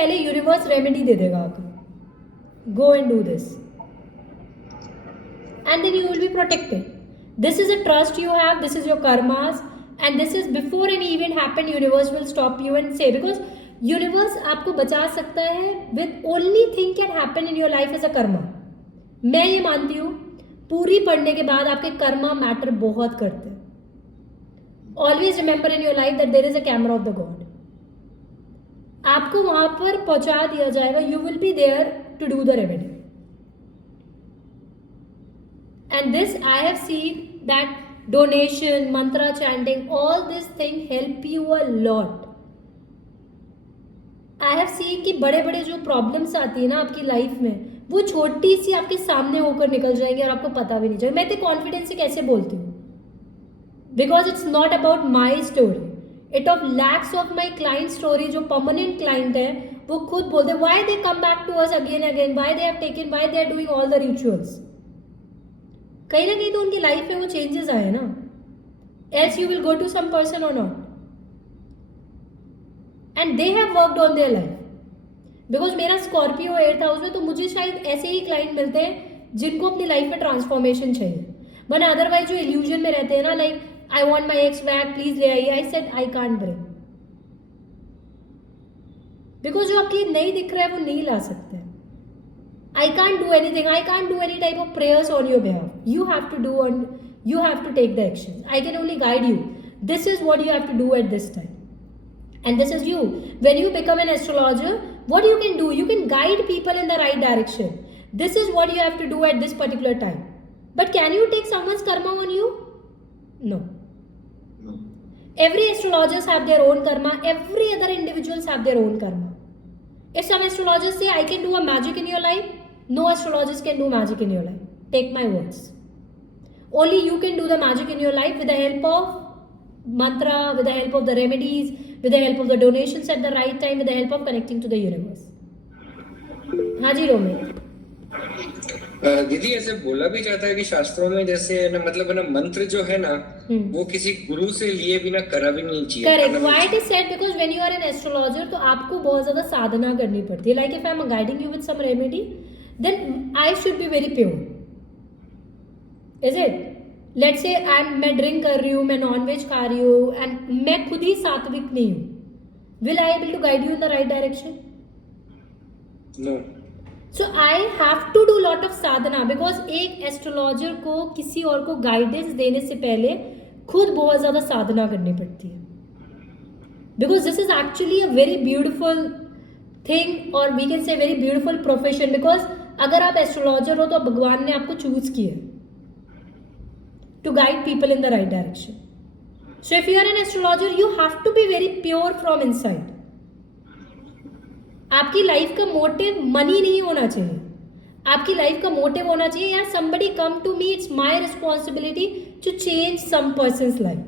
पहले universe remedy दे देगा आपको, go and do this and then you will be protected. This is a trust you have, this is your karmas, and this is before any event happen, universe will stop you and say, because universe आपको बचा सकता है with only thing can happen in your life as a karma. मैं ये मानती हूँ पूरी पढ़ने के बाद आपके कर्मा मैटर बहुत करते हैं. Always remember in your life that there is a camera of the God. आपको वहां पर पहुंचा दिया जाएगा, you will be there to do the remedy. And this I have seen that donation, mantra chanting, all this thing help you a lot. I have seen कि बड़े बड़े जो प्रॉब्लम्स आती है ना आपकी लाइफ में, वो छोटी सी आपके सामने होकर निकल जाएंगे और आपको पता भी नहीं चलेगा. मैं इतने कॉन्फिडेंस से कैसे बोलती हूँ? Because it's not about my story, it of lacks of my client story. जो परमानेंट क्लाइंट है वो खुद बोलते हैं why they come back to us again again, why they have taken, why they are doing all the rituals. कहीं ना कहीं तो उनकी लाइफ में वो चेंजेस आए ना, else you will go to some person और not, and they have worked on their life. Because मेरा स्कॉर्पियो 8th हाउस में, तो मुझे शायद ऐसे ही क्लाइंट मिलते हैं जिनको अपनी लाइफ में ट्रांसफॉर्मेशन चाहिए. वरना अदरवाइज जो इल्यूजन में रहते हैं ना, like I want my x back, please ले आइए, I said I can't bring, because जो आपकी नहीं दिख रहा है वो नहीं ला सकते. I can't do anything. I can't do any type of prayers on your behalf. You have to do and you have to take the actions. I can only guide you. This is what you have to do at this time. And this is you. When you become an astrologer, what you can do? You can guide people in the right direction. This is what you have to do at this particular time. But can you take someone's karma on you? No. No. Every astrologers have their own karma. Every other individuals have their own karma. If some astrologers say I can do a magic in your life, no astrologist can do magic in your life. Take my words. Only you can do the magic in your life with the help of mantra, with the help of the remedies, with the help of the donations at the right time, with the help of connecting to the universe. हाँ जी रोमित. दीदी ऐसे बोला भी जाता है कि शास्त्रों में जैसे ना, मतलब ना मंत्र जो है ना वो किसी गुरु से लिए बिना करा भी नहीं चाहिए. Correct. Why it is said? Because when you are an astrologer, तो आपको बहुत ज्यादा साधना करनी पड़ती है. Like if I am guiding you with some remedy, then I should be very pure. Is it? Let's say मैं ड्रिंक कर रही हूँ, मैं नॉन वेज खा रही हूँ, एंड मैं खुद ही सात्विक नहीं हूँ. Will I able to guide you in the right direction? No. So I have to do lot of sadhana, because एक एस्ट्रोलॉजर को किसी और को गाइडेंस देने से पहले खुद बहुत ज्यादा साधना करनी पड़ती है. Because this is actually a very beautiful thing, or we can say very beautiful profession. Because अगर आप एस्ट्रोलॉजर हो तो भगवान ने आपको चूज किया to guide people in the right direction. So if you are an astrologer, you have to be very pure from inside. आपकी life का मोटिव मनी नहीं होना चाहिए. आपकी लाइफ का मोटिव होना चाहिए यार, somebody come to me, it's my responsibility to change some person's life.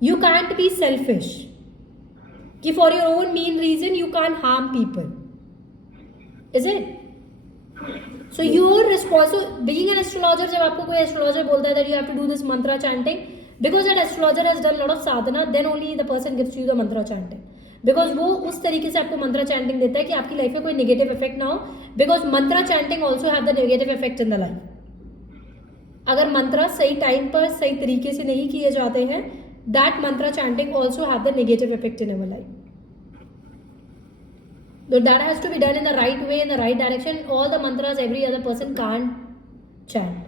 You can't be selfish कि for your own mean reason you can't harm people. Is it? So your responsible being an astrologer, जब आपको कोई astrologer बोलता है that you have to do this mantra chanting, because that astrologer has done lot of sadhana, then only the person gives you the mantra chanting. Because वो उस तरीके से आपको मंत्रा चैंटिंग देता है कि आपकी लाइफ में कोई नेगेटिव इफेक्ट ना हो. Because Mantra chanting also have the negative effect in the life. अगर मंत्रा सही टाइम पर सही तरीके से नहीं किए जाते हैं, that Mantra chanting also have the negative effect in our life. So that has to be done in the right way, in the right direction. All the mantras every other person can't chant.